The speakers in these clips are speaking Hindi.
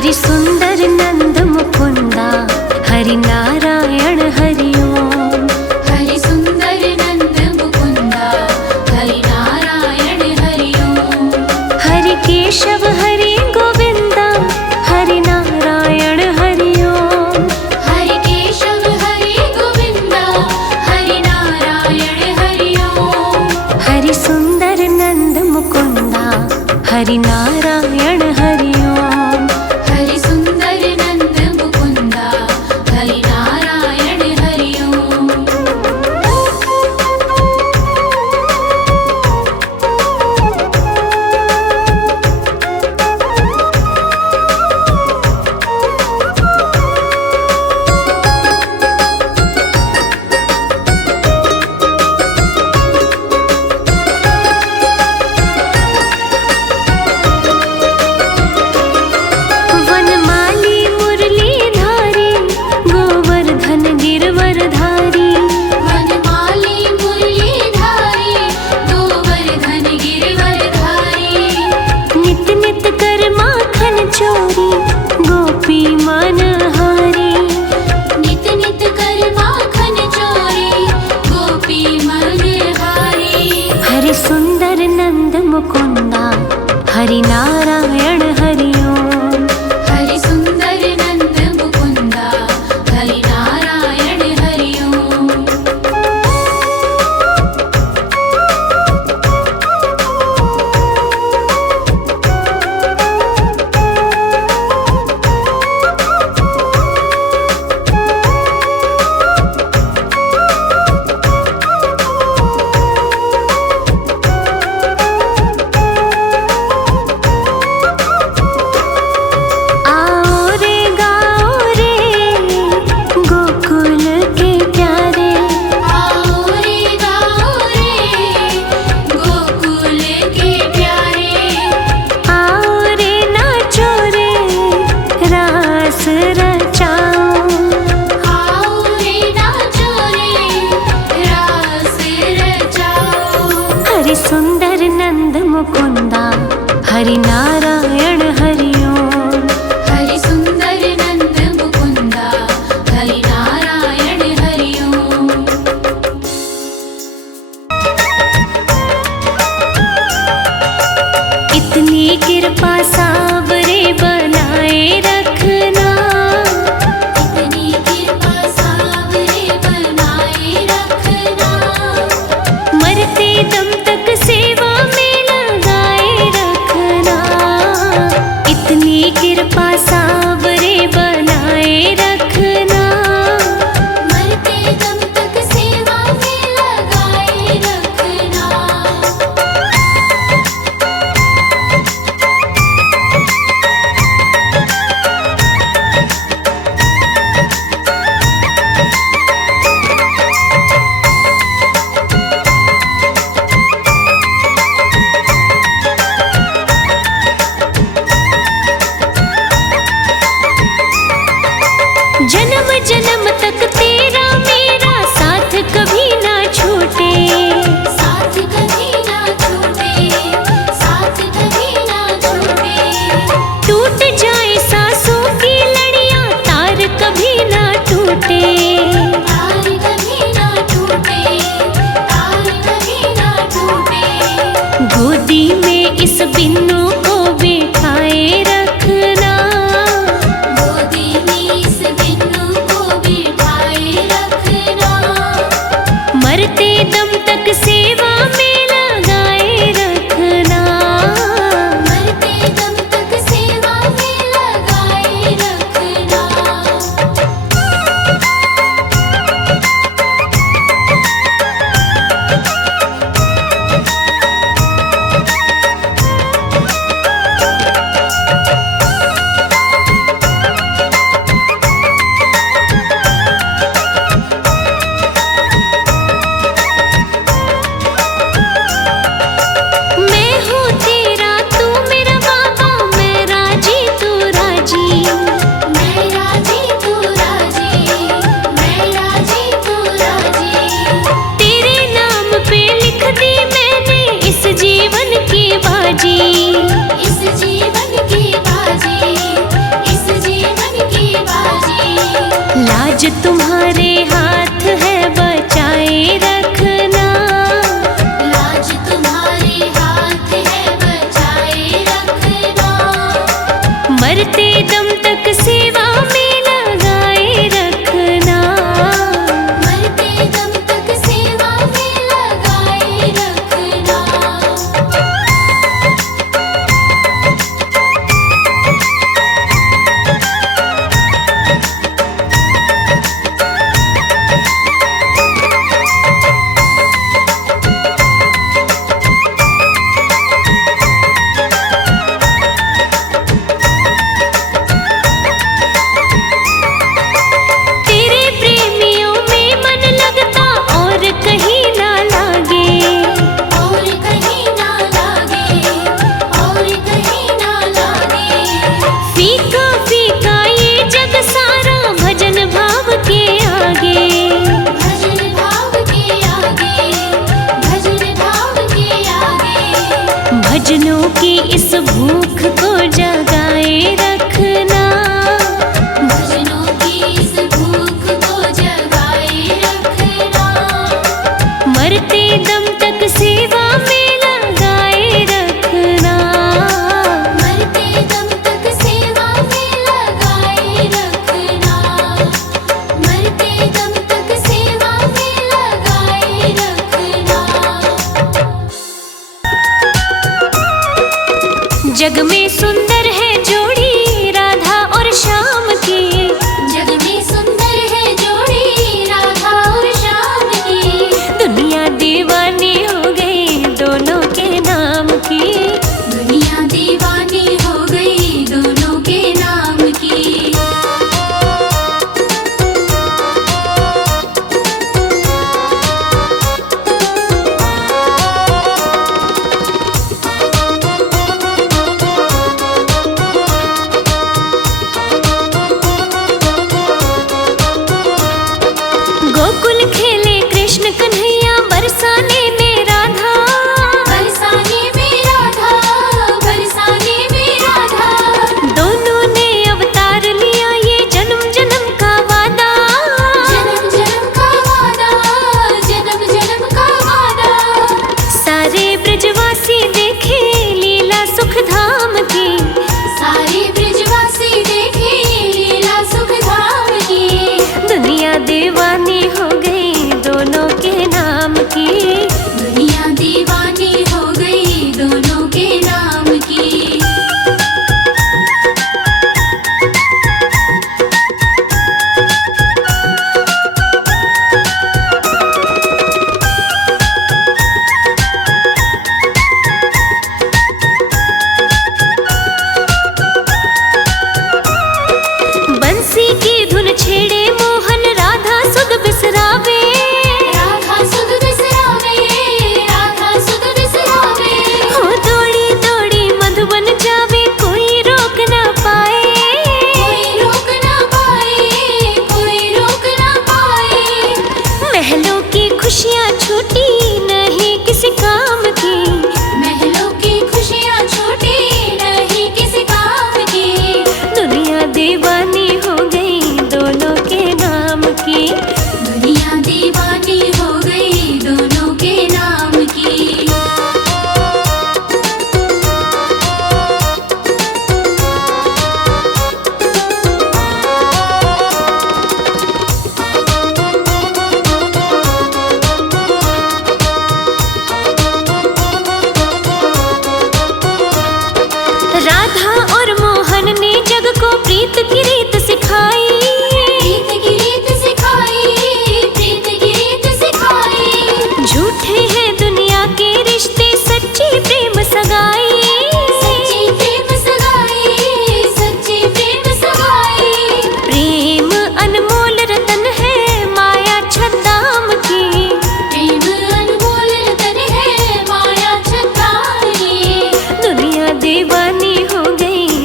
हरि सुंदर नंद मुकुंदा हरि नारायण हरि ओम। हरि सुंदर नंद मुकुंदा हरि नारायण हरि ओम। हरि केशव हरि गोविंदा हरि नारायण हरि ओम। हरि केशव हरि गोविंदा हरि नारायण हरि ओम। हरि सुंदर नंद मुकुंदा हरि नारायण हरि ओम। हरि सुंदर नंद मुकुंदा हरि नारायण हरि ओम। वनमाली मुरलीधारी गोवर्धन गिरवरधारी। वनमाली मुरलीधारी गोवर्धन गिरवरधारी। नित नित कर माखन चोरी गोपी मनहारी। नित नित कर माखन चोरी गोपी मनहारी। हरि सुंदर नंद मुकुंदा हरि नारायण हरि ओम। हरि सुंदर नंद मुकुंदा हरि नारायण हरि ओम। आओ रे गाओ रे गोकुल के प्यारे। आओ रे गाओ रे गोकुल के प्यारे। आओ रे नाचो रे रास रचाओ। आओ रे नाचो रे रास रचाओ। हरि सुंदर नंद मुकुंदा हरि नारायण हरि ओम। हरि सुंदर नंद मुकुंदा हरि नारायण हरि ओम। इतनी कृपा सावरे बनाए रखना। इतनी कृपा सावरे बनाए रखना। मरते दम तक सेवा में लगाए रखना। इतनी कृपा सावरे बनाए रखना। मरते दम तक सेवा में लगाए रखना। मरते दम तक सेवा में लगाए रखना। मरते दम तक सेवा में लगाए रखना। तेरे प्रेमियों में मन लगता और कहीं ना लागे। और कहीं ना लागे, और कहीं ना लागे। फीका फीका ये जग सारा भजन भाव के आगे। भजन भाव के आगे, भजन भाव के आगे। भजनों की इस भूख को जगाए रखना। भजनों की इस भूख को जगाए रखना। मरते दम तक सेवा में लगाए रखना। मरते दम तक सेवा में लगाए रखना। मरते दम तक सेवा में लगाए रखना। जग में सुंदर है जोड़ी राधा और श्याम की। जग में सुंदर है जोड़ी राधा और श्याम की। दुनिया दीवानी हो गई दोनों के नाम की। दुनिया दीवानी हो गई दोनों के नाम की। गोकुल खेले कृष्ण कन्हैया बरसाने में राधा। बरसाने में राधा, बरसाने में राधा। दोनों ने अवतार लिया ये जन्म जन्म का वादा। जन्म जन्म का वादा, जन्म जन्म का वादा। सारे ब्रजवासी देखे लीला सुख धाम की। सारे ब्रजवासी देखे लीला सुख धाम की। दुनिया दीवानी हो गई दोनों के नाम की। दुनिया दीवानी हो गई दोनों के नाम की। बंसी की धुन छेड़े मोहन राधा सुध बिसरावे। राधा सुध बिसरावे, राधा सुध बिसरावे। हो दौड़ी दौड़ी मधुबन जावे कोई रोक ना पाए। कोई रोक ना पाए, कोई रोक ना पाए। महलों की खुशियाँ छूटी नहीं किसी काम की। महलों की खुशियाँ छूटी नहीं किसी काम की। दुनिया दीवानी हो गई दोनों के नाम की। दुनिया दीवानी हो गई दोनों के नाम की। राधा और मोहन ने जग को प्रीत की रीत सिखाई। प्रीत की रीत सिखाई, प्रीत की रीत सिखाई। झूठे हैं दुनिया के रिश्ते सच्ची प्रेम सगाई। सच्ची प्रेम सगाई, सच्ची प्रेम सगाई। प्रेम अनमोल रतन है माया छद्दाम की। प्रेम अनमोल रतन है माया छताई। दुनिया दीवानी हो गई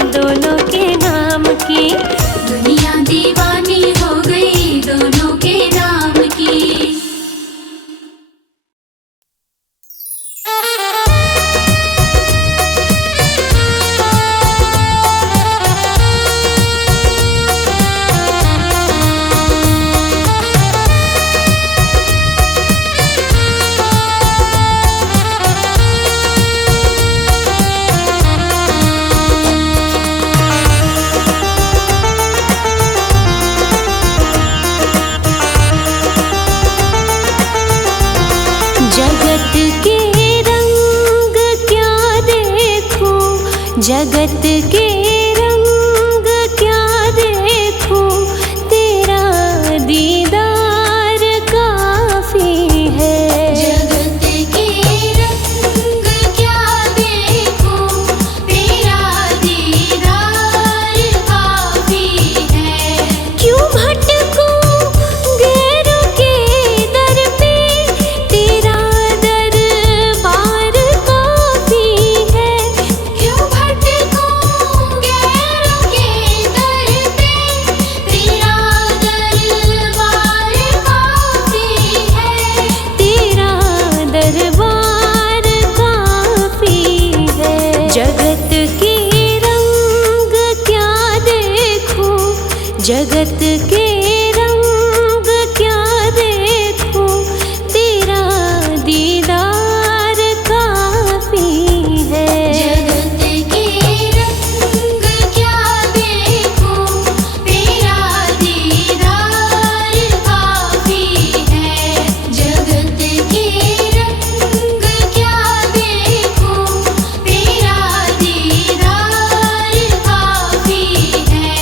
जगत के रंग क्या देखूं, तेरा दीदार काफी है। जगत के रंग क्या देखूं, तेरा दीदार काफी है। क्यों भटकूं गैरों के दर पे, तेरा दरबार काफी है। क्यों भटकूं गैरों के दर पे, तेरा दरबार काफी है। तेरा दरबार काफी है। जगत के रंग क्या देखूं, जगत के रंग क्या देखूं, तेरा दीदार काफी है। जगत के रंग क्या देखूं, तेरा दीदार काफी है। जगत के रंग क्या देखूं, तेरा दीदार काफी है।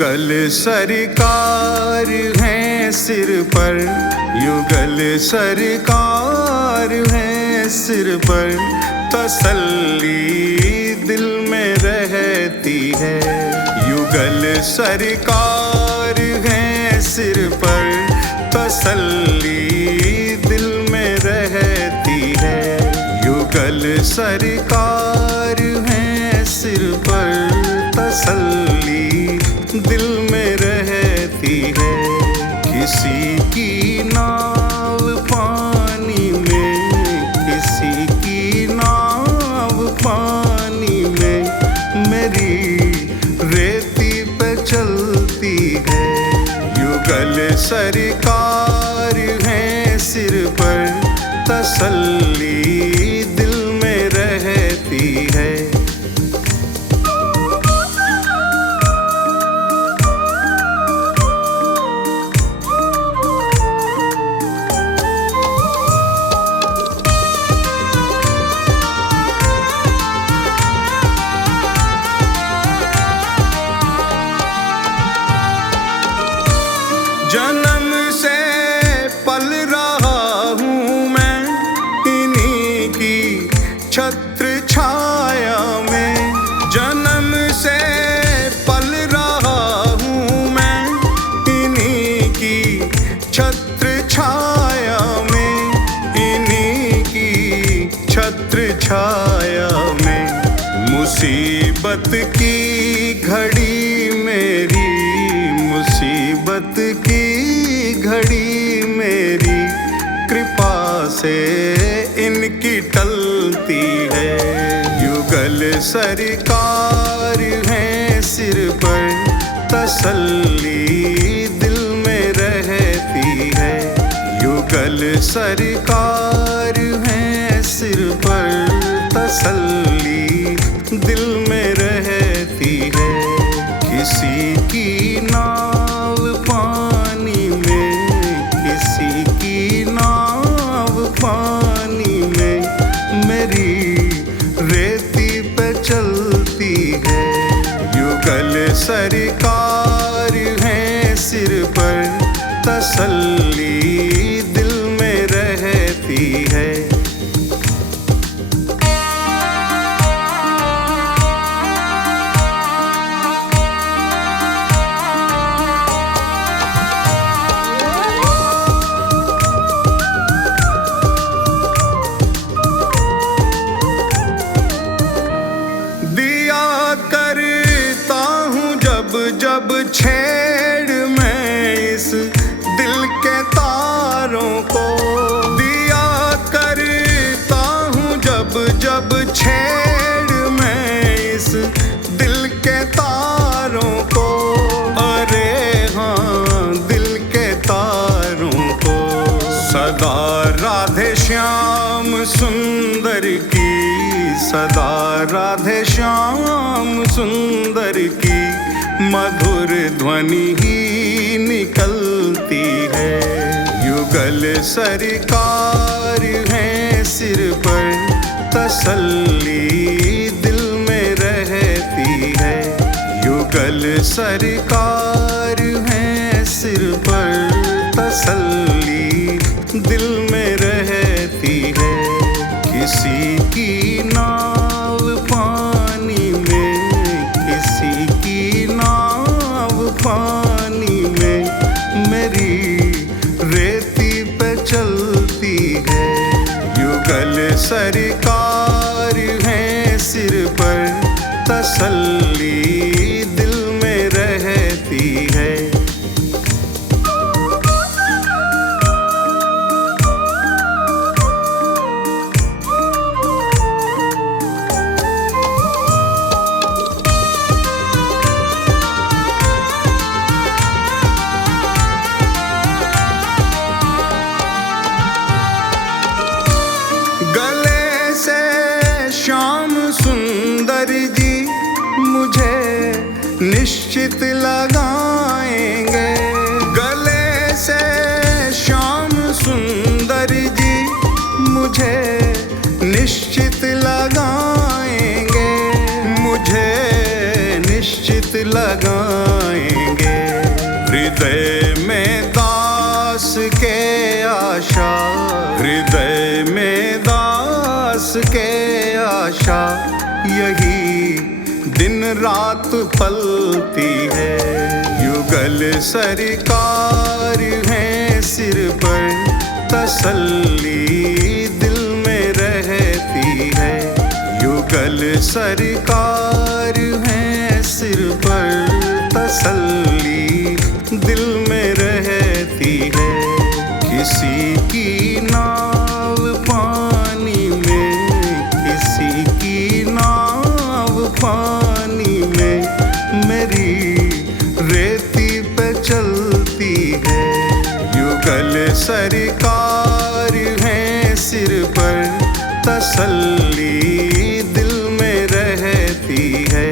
युगल सरकार है सिर पर, युगल सरकार है सिर पर, तसल्ली दिल में रहती है। युगल सरकार है सिर पर, तसल्ली दिल में रहती है। युगल सरकार है सिर पर, तसल्ली दिल में रहती है। किसी की नाव पानी में, किसी की नाव पानी में, मेरी रेती पे चलती है। युगल सरकार है सिर पर, तसल्ली दिल में रहती है। जन्म से पल रहा हूँ मैं इन्हीं की छत्र छाया में। जन्म से पल रहा हूँ मैं इन्हीं की छत्र छाया में, इन्हीं की छत्र छाया में। मुसीबत की घड़ी मेरी, मुसीबत की घड़ी मेरी, कृपा से इनकी टलती है। युगल सरकार है सिर पर, तसल्ली दिल में रहती है। युगल सरकार है सिर पर, तसल्ली दिल में रहती है। किसी की नाव पानी में, किसी की नाव पानी में, मेरी रेती पे चलती है। युगल सरकार है सिर पर, तसल्ली दिल में रहती है। जब छेड़ मैं इस दिल के तारों को, दिया करता हूँ जब जब छेड़ मैं इस दिल के तारों को। अरे हाँ दिल के तारों को। सदा राधे श्याम सुंदर की, सदा राधे श्याम सुंदर की मधुर ध्वनि ही निकलती है। युगल सरकार है सिर पर, तसल्ली दिल में रहती है। युगल सरकार है सिर पर, तसल्ली दिल में रहती है। किसी की नाव पानी में, किसी की नाव पानी में, मेरी रेती पे चलती है। युगल सरकार है सिर पर, तसल्ली दिल में रहती है। निश्चित लगाएंगे गले से श्याम सुंदर जी, मुझे निश्चित लगाएंगे, मुझे निश्चित लगाएंगे। के आशा यही दिन रात पलती है। युगल सरकार है सिर पर, तसल्ली दिल में रहती है। युगल सरकार है सिर पर, तसल्ली दिल में रहती है। किसी की नाव पानी में, किसी की नाव पानी में, मेरी रेती पे चलती है। युगल सरकार है सिर पर, तसल्ली दिल में रहती है।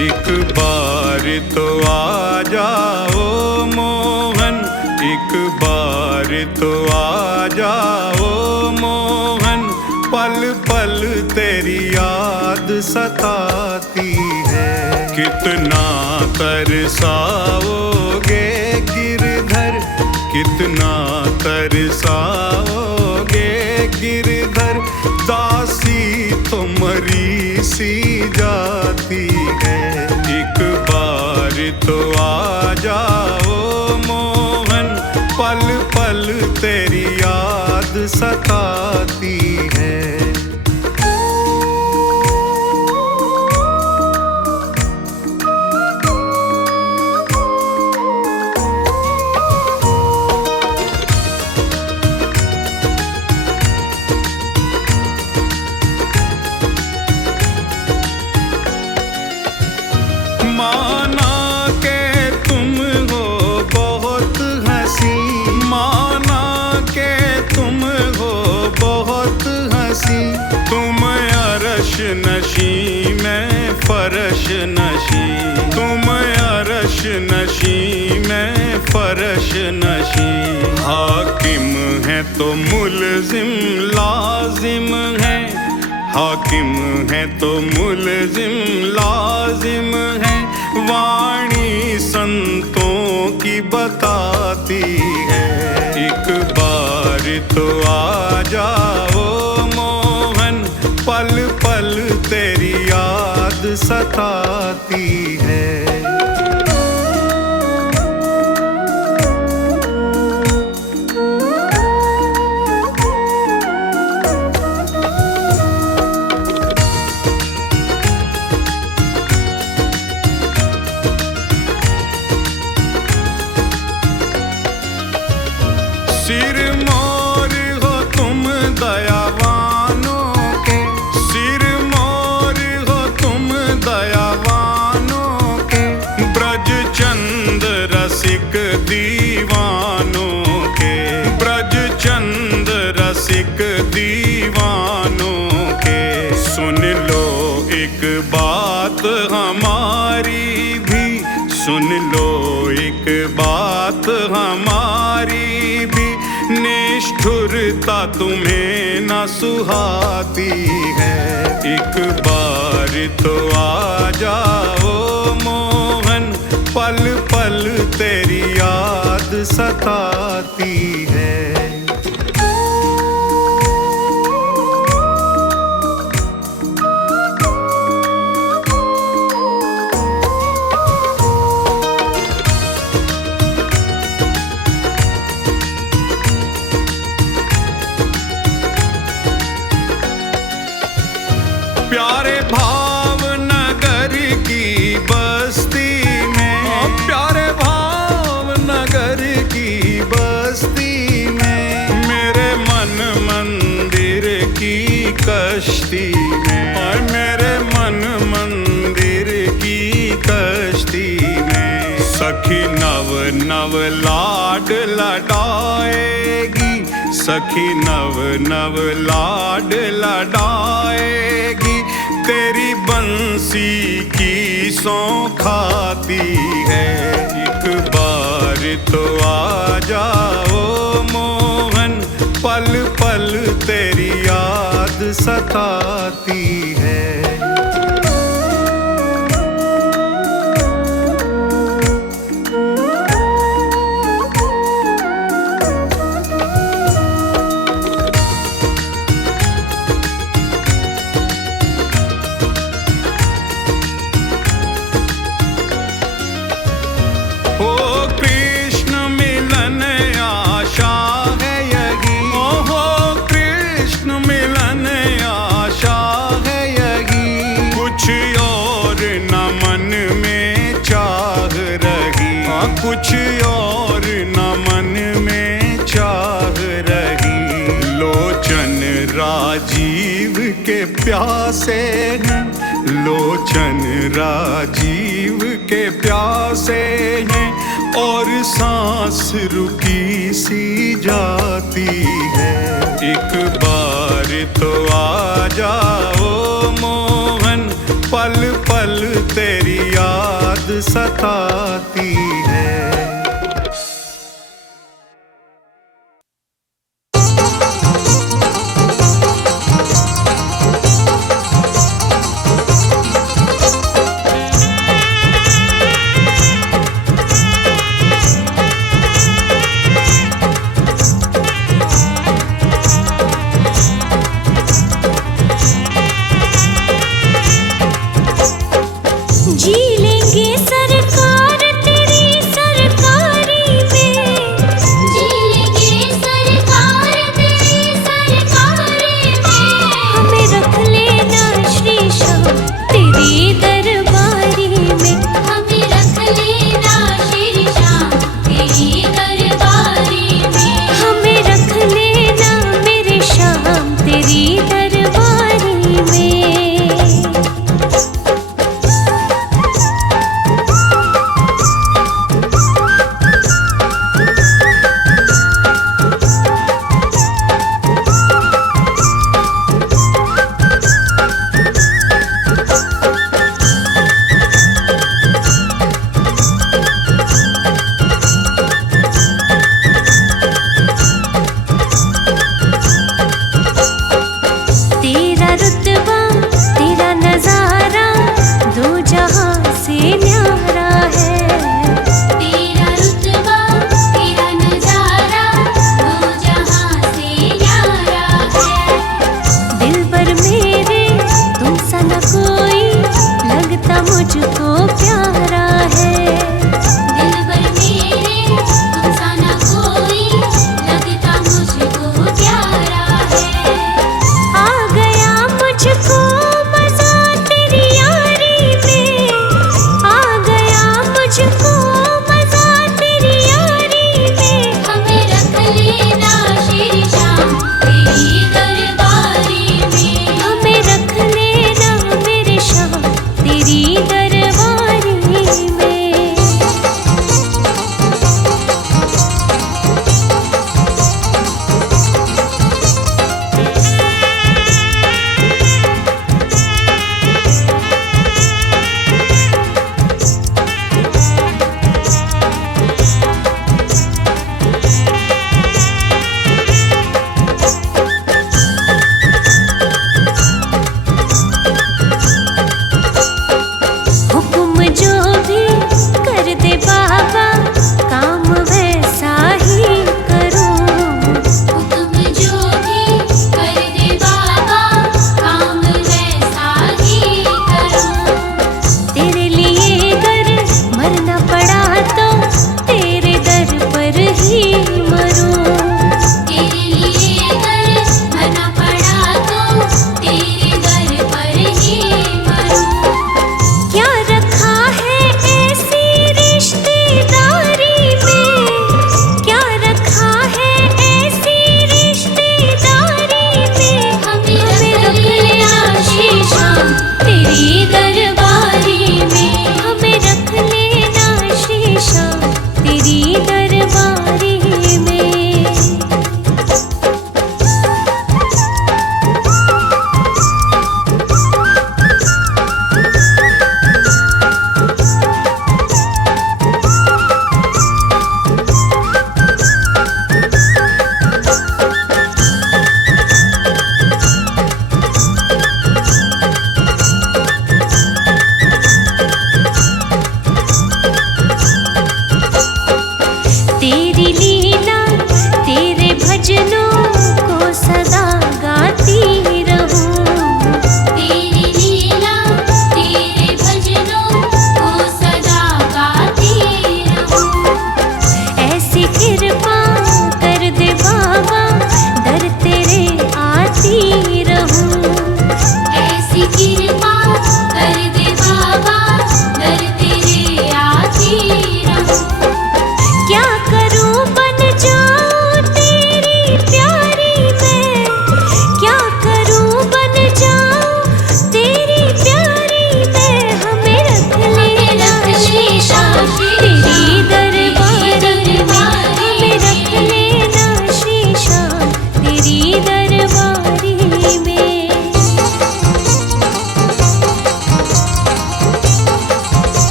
एक बार तो आ जाओ मोहन, एक बार तो आ जाओ मोहन। पल पल तेरी याद सताती है। कितना तरसाओगे गिरधर, कितना तरसाओगे गिरधर। दासी तो मरी सी जाती है। एक बार तो आ जाओ मोहन, पल पल तेरी याद सताती है। माना के तुम हो बहुत हंसी, माना के तुम हो बहुत हंसी। तुम अरश नशी मैं फरश नशी, तुम अरश नशी मैं फरश नशी। हाकिम है तो मुल्जिम लाजिम है, हाकिम है तो मुल्जिम लाजिम है। वाणी संतों की बताती है। एक बार तो आ जाओ मोहन, पल पल तेरी याद सताती है। सिर मोर हो तुम दयावानों के, सिर मोर हो तुम दयावानों के। ब्रज चंद रसिक दीवानों के, ब्रज चंद रसिक दीवानों के। सुन लो एक बात हमारी भी, सुन लो एक बात हमारी भी। निष्ठुरता तुम्हें न सुहाती है। एक बार तो आ जाओ मोहन, पल पल तेरी याद सताती है। प्यारे भावनगर की बस्ती में, प्यारे भावनगर की बस्ती में। मेरे मन मंदिर की कश्ती में, और मेरे मन मंदिर की कश्ती में। सखी नव नव लाड लडाएगी, सखी नव नव लाड लडाएगी। तेरी बंसी की सौं खाती है। एक बार तो आ जाओ मोहन, पल पल तेरी याद सताती है। कुछ और न मन में चाह रही। लोचन राजीव के प्यासे हैं, लोचन राजीव के प्यासे हैं, और सांस रुकी सी जाती है। एक बार तो आ जाओ मोहन, पल पल तेरी याद सताती है। जी लेंगे सरकार तेरी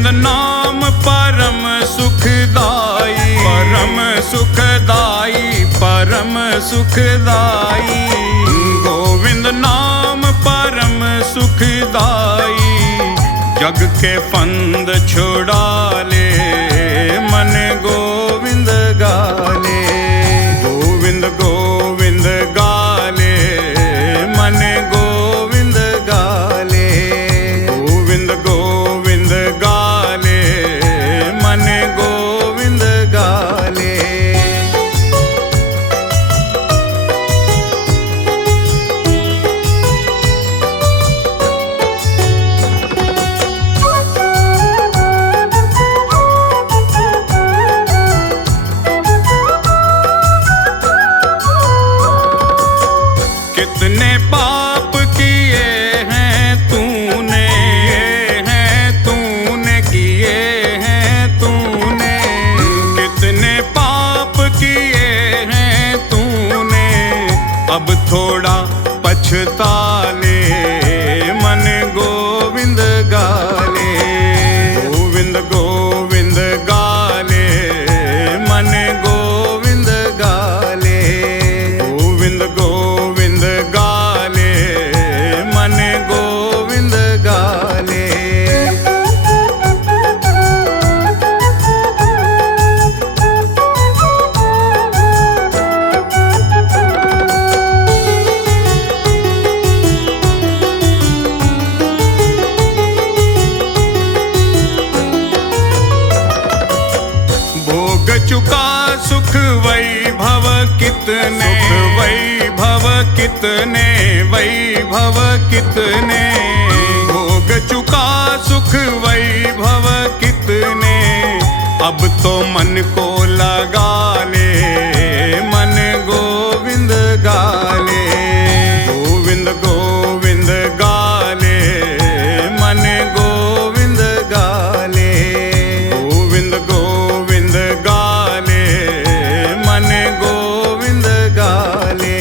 गोविंद नाम परम सुखदाई, परम सुखदाई, परम सुखदाई। गोविंद नाम परम सुखदाई, जग के फंद छुड़ा ले मन गोविंद गाले। गोविंद गोविंद गाले मन गोविंद गाले। गोविंद गोविंद गाले मन गोविंद गाले। कितने पाप किए हैं तूने, किए हैं तूने। कितने पाप किए हैं तूने, अब थोड़ा पछता ले मन गोविंद गाले। गोविंद गोविंद गाले मन गोविंद गाले। गोविंद गोविंद गाले मन गोविंद गाले। भोग चुका सुख वैभव कितने, वैभव कितने, वैभव कितने। भोग चुका सुख वैभव कितने, अब तो मन को लगा ले मन गोविंद गाले। गोविंद गोविंद गाले मन गोविंद गाले। गोविंद गोविंद गाले मन गोविंद गाले।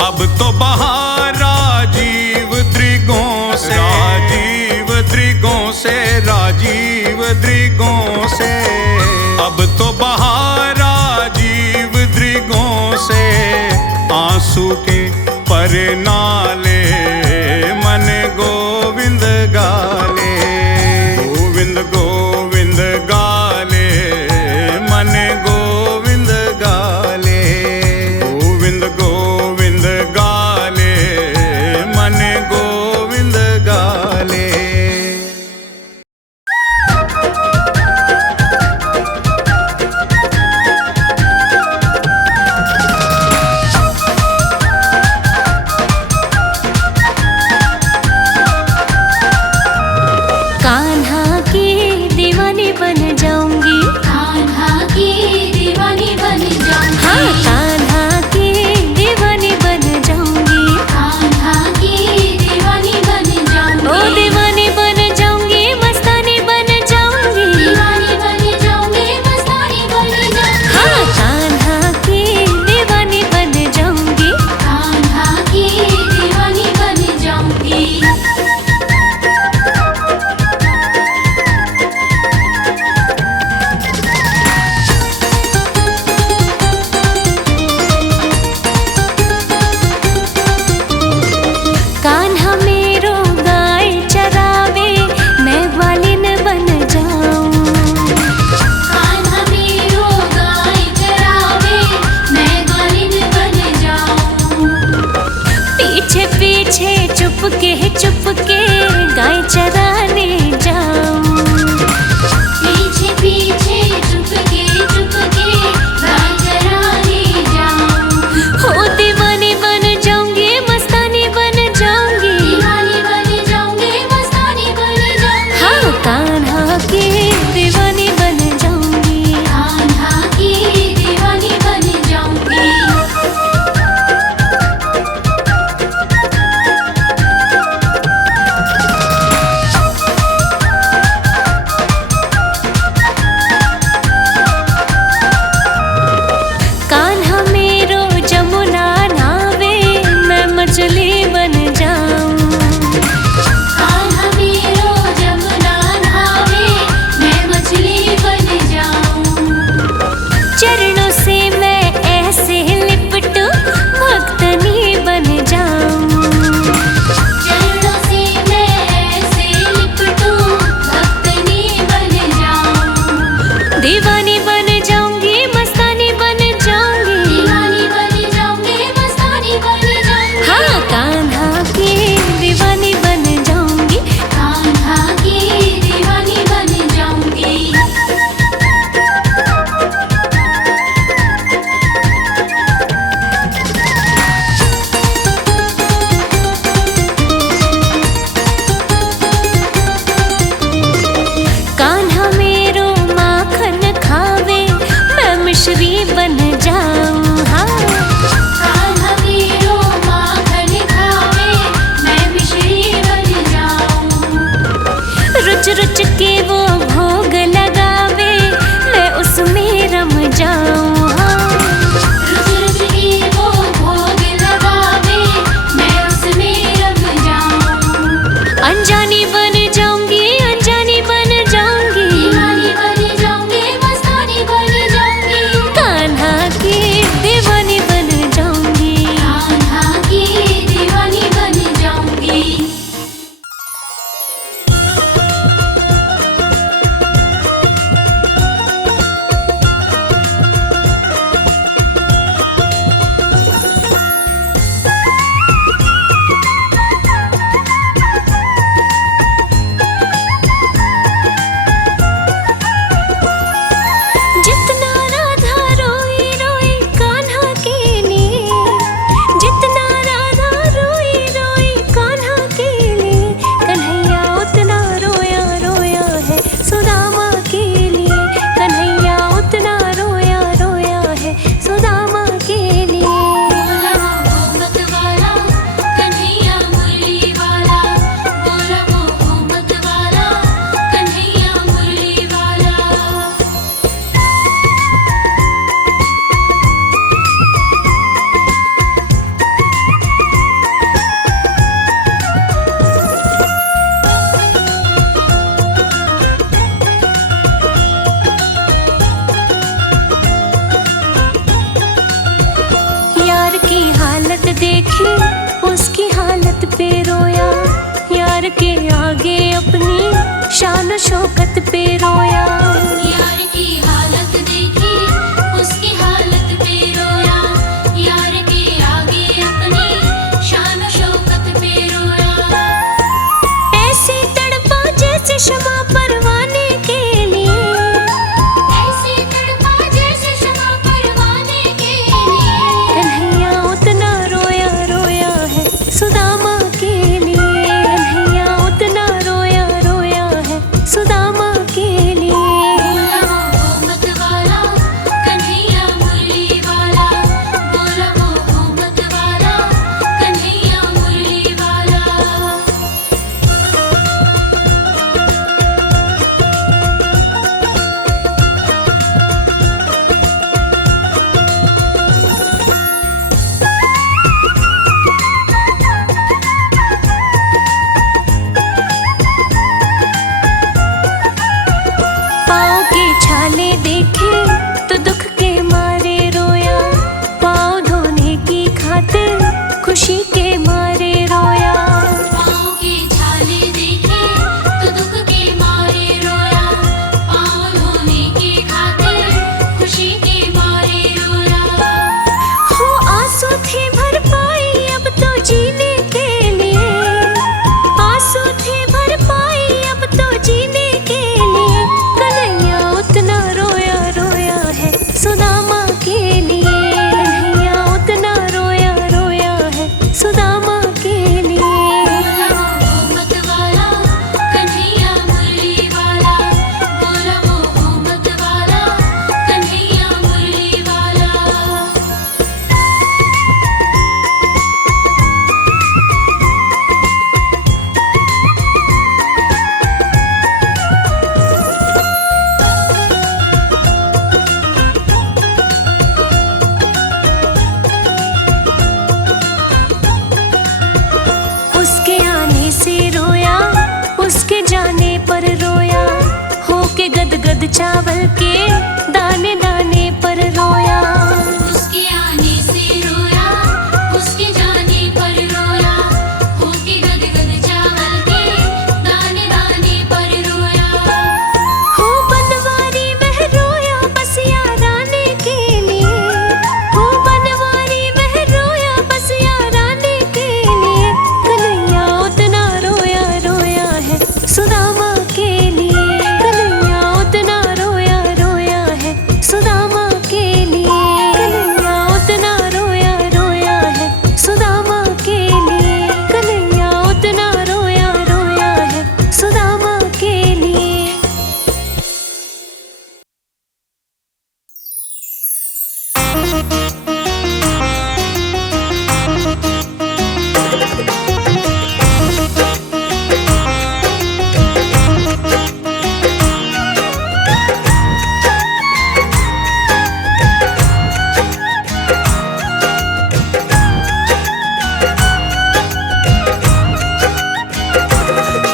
अब तो बहार राजीव द्रिगों से, राजीव द्रिगों से, राजीव द्रिगों से। अब तो बहार राजीव द्रिगों से, आंसू के पर नाले मन गोविंद गाले। गोविंद गोविंद गाले मन गोविंद गाले। गोविंद गोविंद गाले मन गोविंद गाले। शौकत पे रोया। यार की हालत देखी उसकी हालत पे रोया, यार के आगे अपनी शान शौकत पे रोया। ऐसे तड़पा जैसे शमा परवाने के लिए, ऐसे तड़पा जैसे शमा परवाने के लिए। कन्हैया उतना रोया रोया है सुदामा के लिए, कन्हैया उतना रोया रोया है सुदामा के लिए। बोला वो मत वाला कन्हैया मुरली वाला, बोला वो मत वाला कन्हैया मुरली वाला। पाँव के छाले देखे तो दुख के मारे रोया, पाँव धोने की खातिर खुशी के मारे रोया। पाँव के छाले देखे तो दुख के मारे रोया, पाँव धोने की खातिर खुशी के मारे रोया। हो आंसू थे भर पाई अब तो जीने के लिए, आंसू थे भर पाई अब तो जीने के लिए। कन्हैया उतना रोया रोया है सुदामा के लिए, कन्हैया उतना रोया रोया है सुदामा के लिए। बोला वो मत वाला कन्हैया मुरली वाला, बोला वो मत वाला कन्हैया मुरली वाला। उसके आने से रोया, उसके जाने पर रोया, होके गदगद चावल के दाने दाने पर रोया। उसके आने से रोया, उसके जाने पर रोया, होके गदगद चावल के दाने दाने पर रोया। हो बनवारी वह रोया बस याराने के लिए, हो बनवारी वह रोया बस याराने के लिए। कन्हैया उतना रोया रोया है सुदामा के लिए, कन्हैया उतना रोया रोया है सुदामा के लिए, कन्हैया उतना रोया रोया है सुदामा के लिए, कन्हैया उतना रोया रोया है सुदामा के लिए।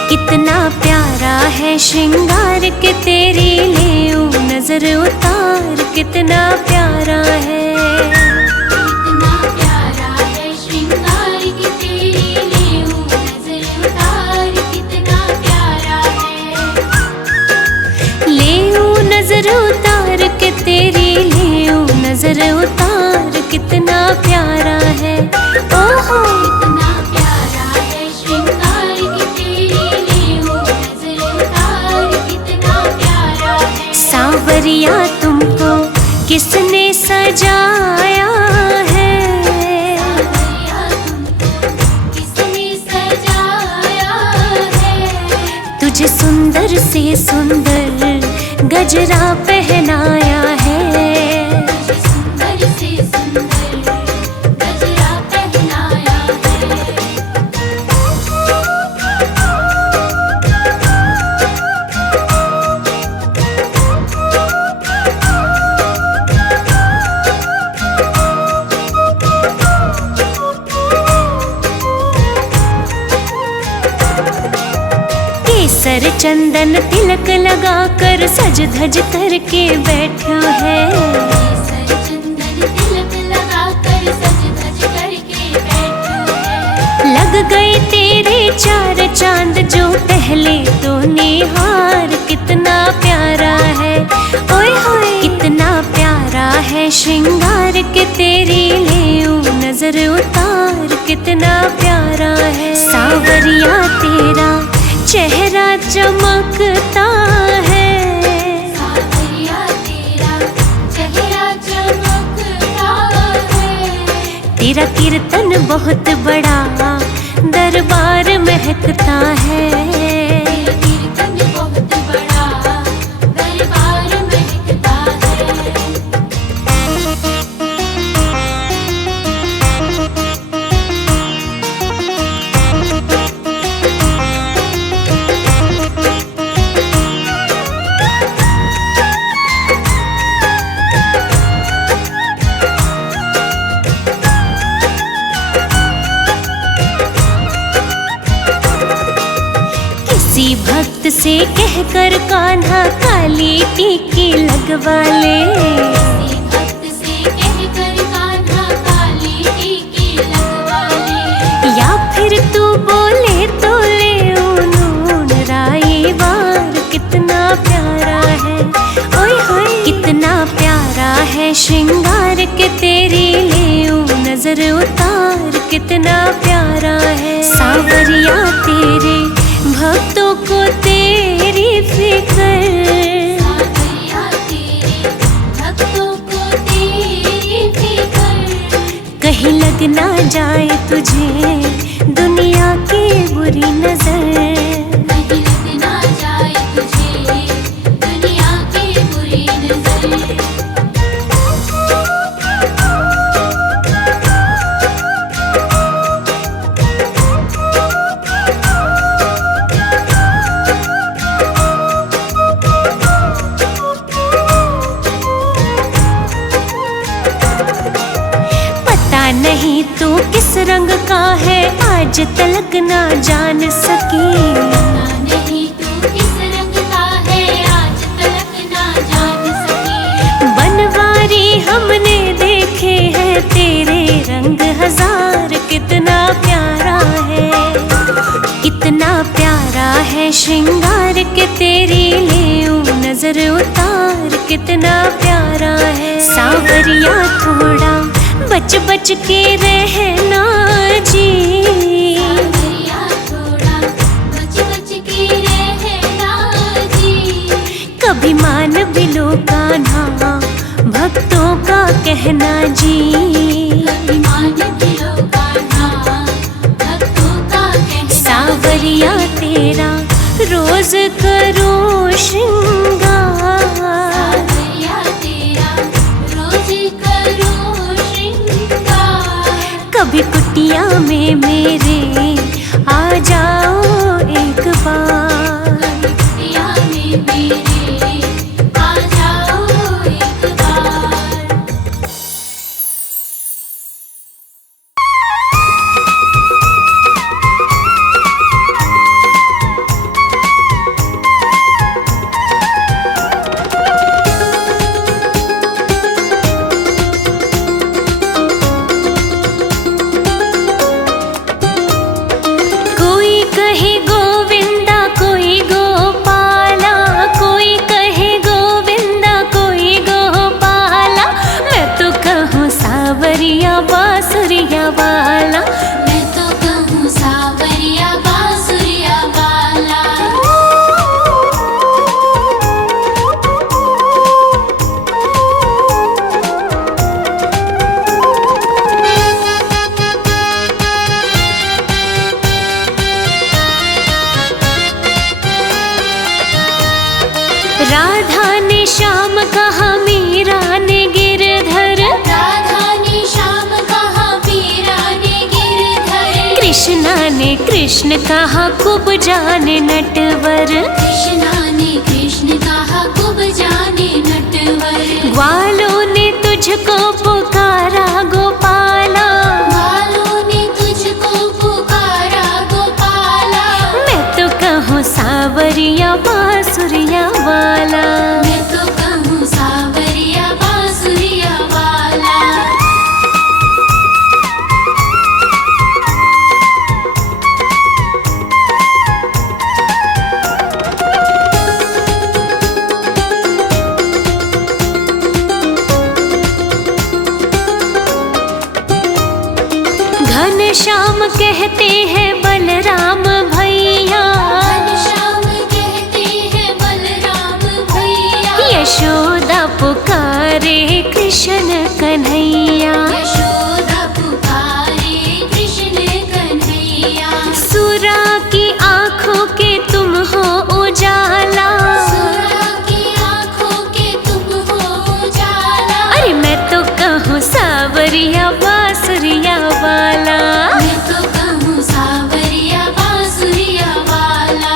कितना प्यारा है श्रृंगार के तेरी लेऊं नजर उतार, कितना प्यारा है। कितना प्यारा है श्रृंगार की तेरी लेऊं नजर उतार, कितना प्यारा है। लेऊं नजर उतार के तेरी लेऊं नजर उतार, कितना प्यारा है। ओहो कितना प्यारा है श्रृंगार की तेरी लेऊं नजर उतार, कितना प्यारा है। सांवरिया तुमको किसने सजाया है, सावरिया तुमको किसने सजाया है। तुझे सुंदर से सुंदर गजरा पहनाया है। तुझे सुंदर से सुंदर गजरा पहनाया है। केसर चंदन तिलक लगा कर सज धज करके बैठो है। केसर चंदन तिलक लगा कर सज धज करके बैठो है। लग गए तेरे चार चांद जो पहले तो निहार, कितना प्यारा है, ओए होए कितना प्यारा है श्रृंगार के तेरी लेऊं नजर उतार, कितना प्यारा है। सावरिया तेरा चेहरा चमकता है, सावरिया तेरा चेहरा चमकता है। तेरा कीर्तन बहुत बड़ा दरबार महकता है। तेरा कीर्तन बहुत बड़ा दरबार महकता है। किसी भक्त से कहकर कान्हा काली टीकी लगवा ले, किसी भक्त से कहकर कान्हा काली टीकी लगवा ले। या फिर तू बोले तो ले नून राई वार, कितना प्यारा है, ओए होए कितना प्यारा है श्रृंगार के तेरी लेऊं नजर उतार, कितना प्यारा है। सावरिया तेरे भक्तों को तेरी फिक्र, सावरिया तेरे भक्तों को तेरी फिक्र। कहीं लग ना जाए तुझे दुनिया की बुरी नजर, कहीं लग ना जाए तुझे दुनिया की बुरी नजर। नहीं तू किस रंग का है आज तलक ना जान सकी, नहीं तू किस रंग का है आज तलक ना जान सकी। बनवारी हमने देखे हैं तेरे रंग हजार, कितना प्यारा है, कितना प्यारा है श्रृंगार के तेरी लेऊं नजर उतार, कितना प्यारा है। सावरिया थोड़ा बच बच के रहना जी, सावरिया थोड़ा बच बच के रहना जी। कभी मान भी लो कान्हा भक्तों का कहना जी, कभी मान भी लो कान्हा भक्तों का कहना। सावरिया तेरा रोज करूं श्रृंगार, सावरिया तेरा रोज करूं श्रृंगार। कभी कुटिया में मेरे आ जाओ एक बार, कुटिया में मेरे आ जाओ एक बार। बांसुरिया वाला, मैं तो कहूँ सावरिया बांसुरिया वाला। राधा ने श्याम कहा मीरा ने गिरधर, राधा ने श्याम कहा मीरा ने गिरधर। कृष्णा ने कृष्ण कहा कुब जाने नटवर, कृष्णा ने कृष्ण कहा कुब जाने नटवर। ग्वालों ने तुझको पुकारा गोपाला, ग्वालों ने तुझको पुकारा गोपाला। मैं तो कहूँ सावरिया बांसुरिया वाला, मैं तो कहूँ सावरिया बांसुरिया वाला। कहते हैं बलराम भैया, घनश्याम कहते हैं बलराम भैया, यशोदा पुकारे कृष्ण कन्हैया। यशोदा पुकारे कृष्ण कन्हैया। सुरा की आँखों के तुम हो उजाला, सुरा की आँखों के तुम हो उजाला। अरे मैं तो कहूँ सावरिया बांसुरिया वाला। मैं तो कहूँ सावरिया बांसुरिया वाला।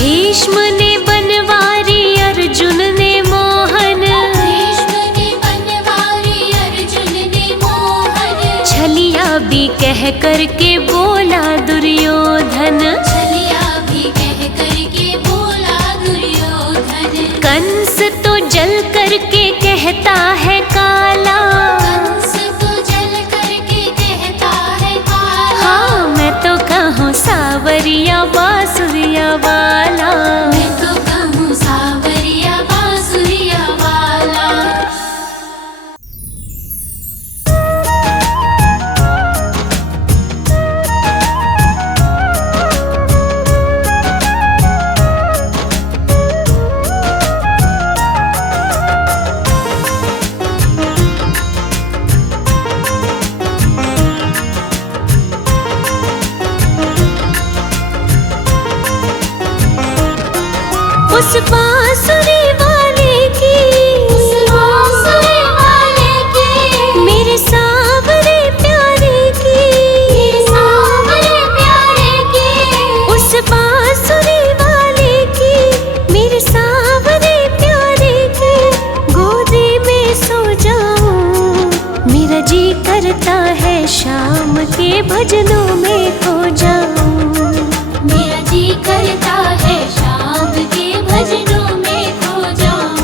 भीष्म ने बनवारी, अर्जुन ने मोहन, भीष्म ने बनवारी, अर्जुन ने मोहन। छलिया भी कह करके बोला दुर्योधन। छलिया भी कह करके बोला दुर्योधन। कंस तो जल करके कहता है काला। कंस तो जल करके कहता है काला। हाँ मैं तो कहूँ सावरिया बांसुरिया वाला। मैं तो कहूँ सावरिया बांसुरिया वाला। उस बांसुरी वाले की, उस बांसुरी वाले की, मेरे सावरे प्यारे की, मेरे सावरे प्यारे की। उस बांसुरी वाले की, मेरे सावरे प्यारे की, गोदी में सो जाऊं। मेरा जी करता है शाम के भजनों में खो जाऊं। मेरा जी करता है शाम के भजनों में खो जाऊं।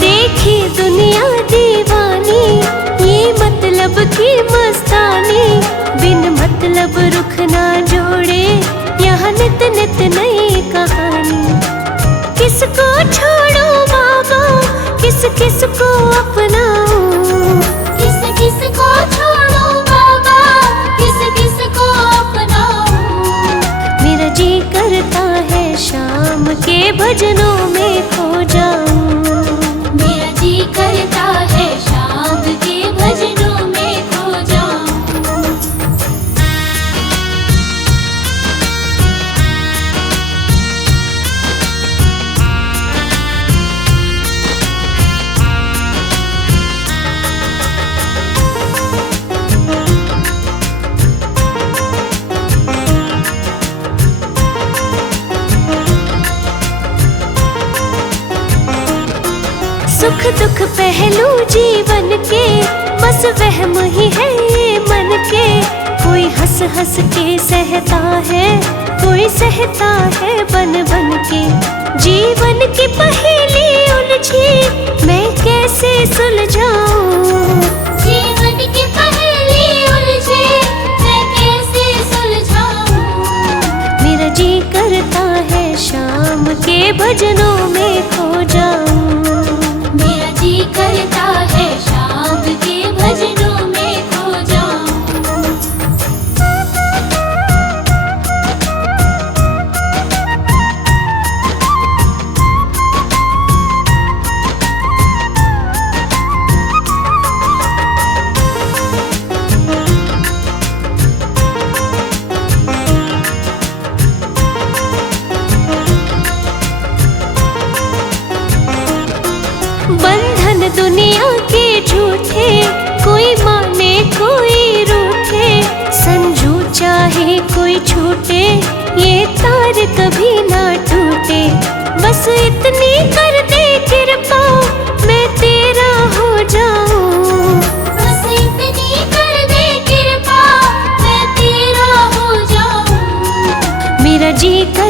देखी दुनिया दीवानी, ये मतलब की मस्तानी। बिन मतलब रुख ना जोड़े, यहाँ नित नित नई कहानी। किसको छोड़ो बाबा, किस किस को अपनाऊं। किस किस को छोड़ो बाबा, किस किस को अपनाऊं। मेरा जी करता है शाम के भजनों में खो जाऊं। मेरा जी करता है शाम के भजनों में खो जाऊं। सुख दुख पहलू जीवन के, बस वहम ही है ये मन के। कोई हंस हंस के सहता है, कोई सहता है बन बन के। जीवन की पहेली उलझी, मैं कैसे सुलझाऊं। जीवन की पहेली उलझे, मैं कैसे सुलझाऊं। मेरा जी करता है शाम के भजनों में खो जाऊं। मेरा जी करता है शाम के भजनों में खो जाऊं।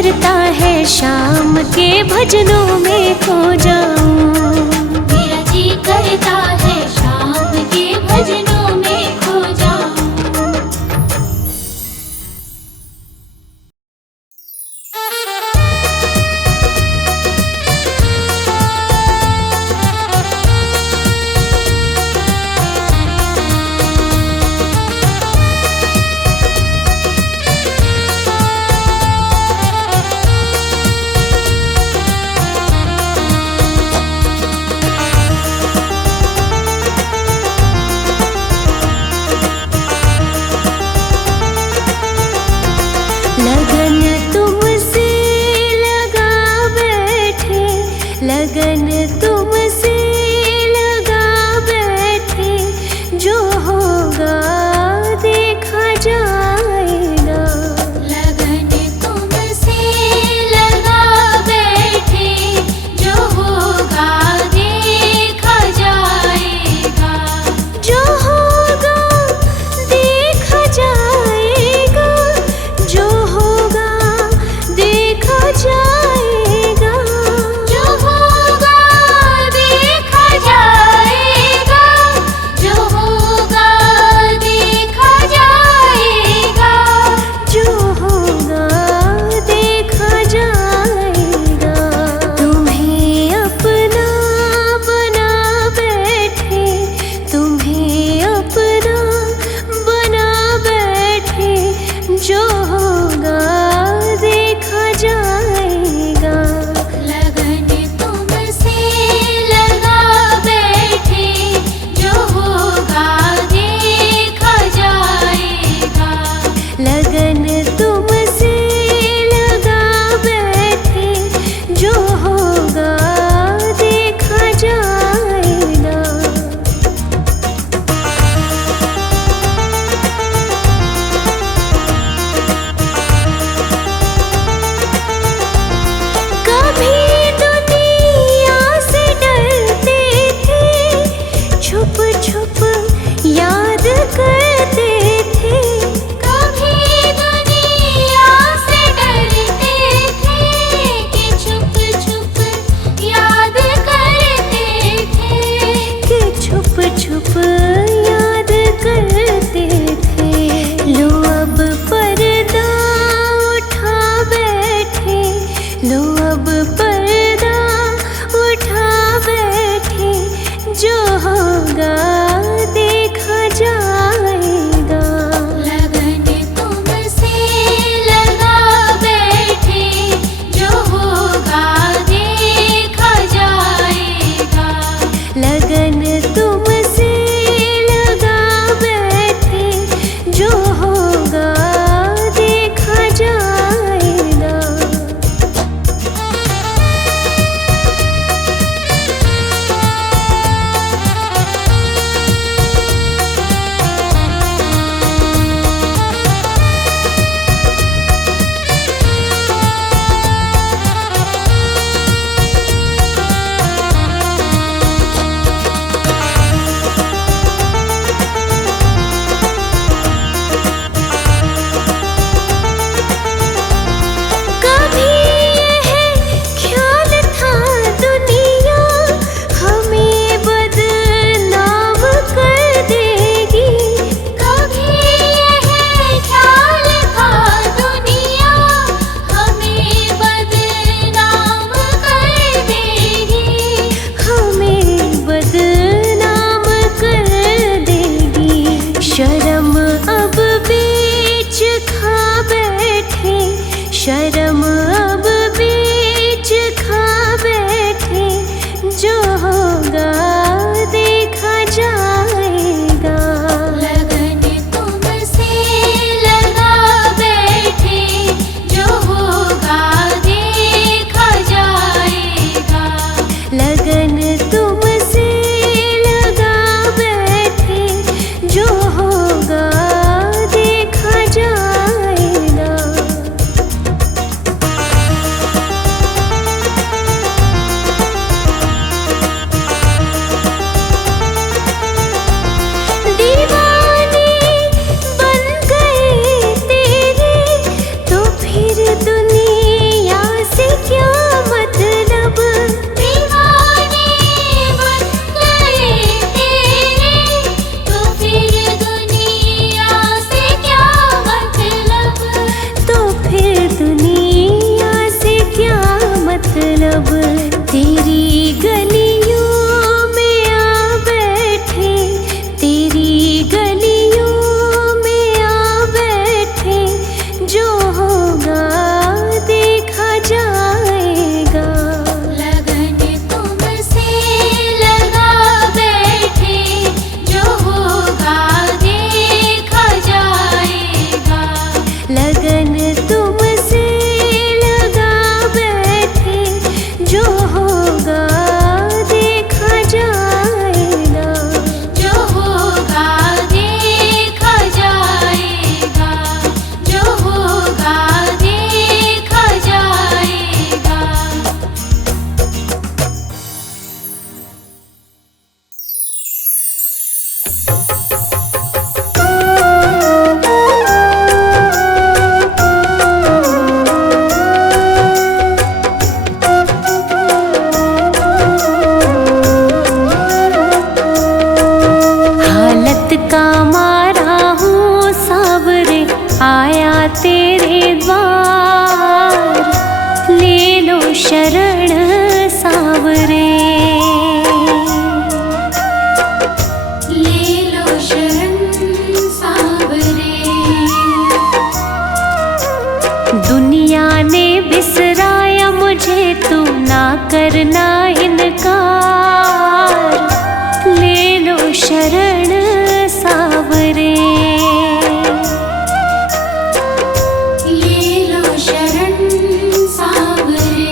करता है शाम के भजनों में खो जाऊं। मेरा जी करता है शाम के भजनों में खो जाऊं। लगन तुमसे लगा बैठे, लगन तुमसे लगा बैठे, जो होगा देखा जाएगा। लगन तुमसे लगा बैठे, जो होगा देखा जाएगा। जो होगा देखा जाएगा, जो होगा देखा जाएगा। जो होगा देखा जाएगा, जो होगा देखा जाएगा। जो होगा देखा जाएगा। तुम्हें अपना बना बैठे, तुम्हें अपना बना बैठे, जो होगा देखा जाएगा। लगन तुमसे लगा बैठे, जो होगा देखा जाएगा। लगन तुमसे लगा बैठे, जो होगा देखा जाएगा। कभी दुनिया से डरते थे, छुप छुप याद करते थे। कभी दुनिया से डरते थे, कि छुप छुप याद करते थे। कि छुप छुप याद करते थे। लो अब पर्दा उठा बैठे, लो अब पर्दा उठा बैठे, जो होगा देखा जाएगा। लगन तुमसे लगा बैठे, जो होगा देखा जाएगा। लगन तुमसे लगा बैठे, जो होगा देखा जाएगा। शरण सावरे, ले लो शरण सावरे। दुनिया ने बिसराया मुझे, तू ना करना इनकार, ले लो शरण सावरे, ले लो शरण सावरे।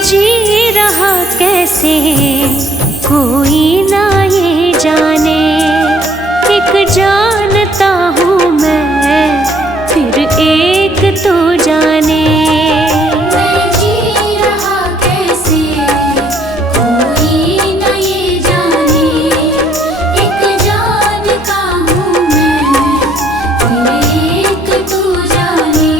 जी रहा कैसे कोई ना ये जाने, एक जानता हूँ मैं फिर एक तो जाने। मैं जी रहा कैसे कोई न ये जाने, एक जानता हूँ मैं फिर एक तू जाने।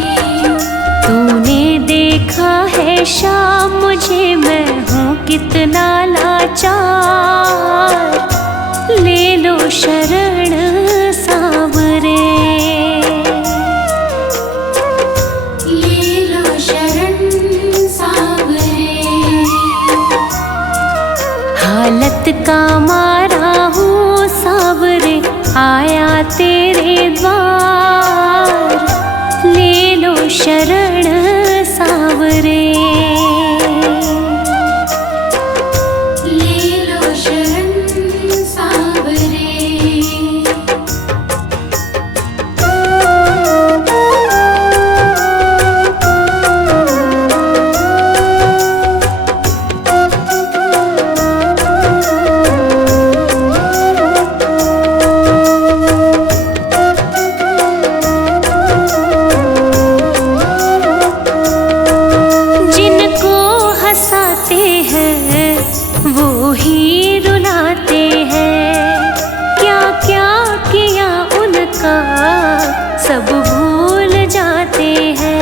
तूने देखा है शाम मुझे, मैं हूँ कितना लाचार, ले लो शरण सावरे, ले लो शरण सावरे। हालत का मारा हूँ सावरे, आया तेरे द्वार, ले लो शरण सावरे, ले लो शरण सावरे। जिनको हंसाते हैं वो ही रुलाते हैं, क्या क्या किया उनका सब भूल जाते हैं।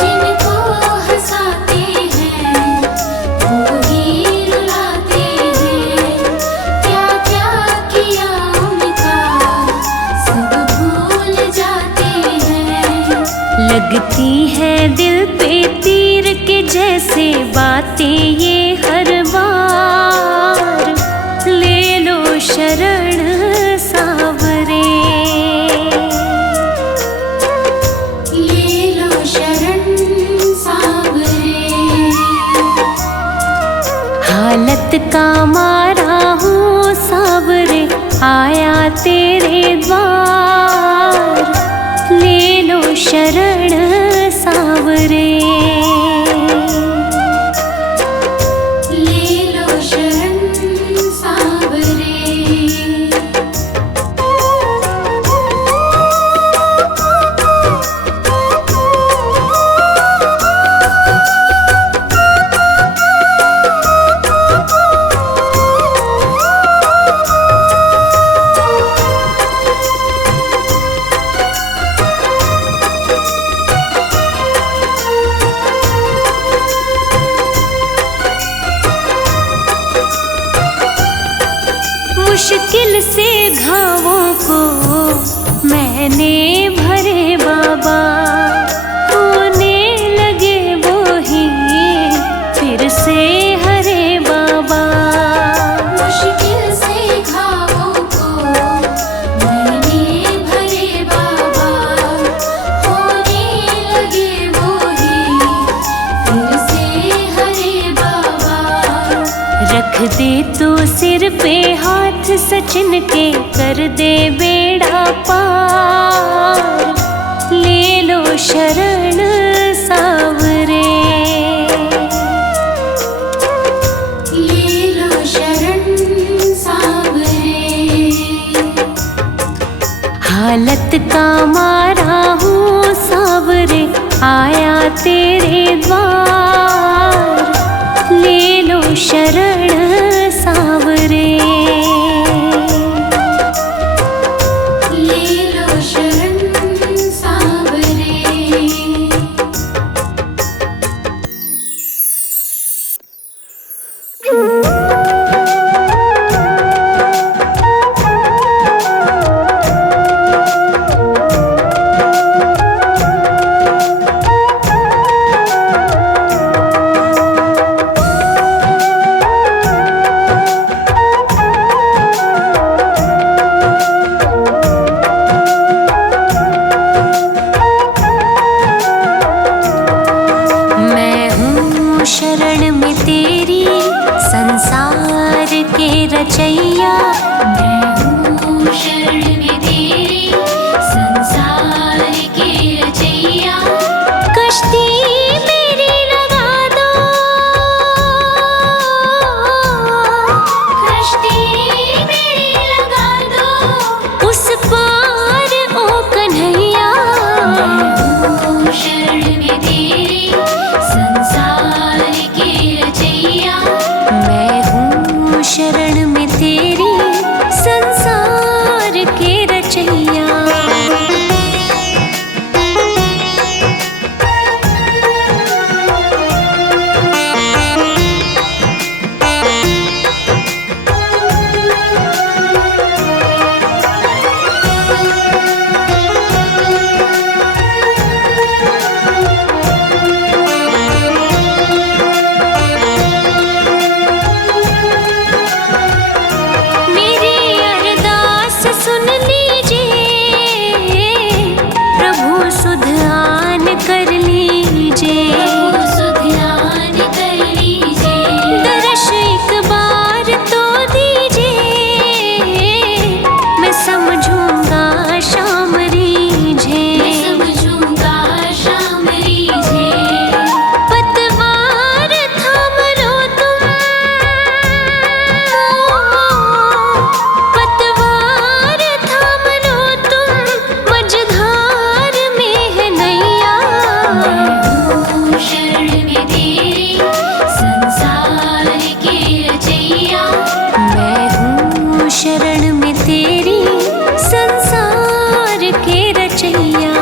जिनको हंसाते हैं वो ही रुलाते हैं, क्या क्या किया उनका सब भूल जाते हैं। लगती है दिल पे तीर के जैसे बातें ये हर बार, ले लो शरण सावरे, ले लो शरण सावरे। हालत का मारा हूँ सावरे, आया तेरे द्वार, ले लो शरण सावरे, ले लो शरण सावरे। मुश्किल से घावों को मैंने भरे बाबा, होने लगे वो ही फिर से हरे बाबा। मुश्किल से घावों को मैंने भरे बाबा, होने लगे वो ही फिर से हरे बाबा। रख दे तू सिर पे हाथ सचिन के, कर दे बेड़ा पार, ले लो शरण सावरे, ले लो शरण सावरे। हालत का मारा हूँ सावरे, आया तेरे द्वार, में तेरी संसार के रचैया। मैं हूँ शरण में तेरी संसार के रचैया।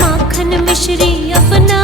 माखन मिश्री अपना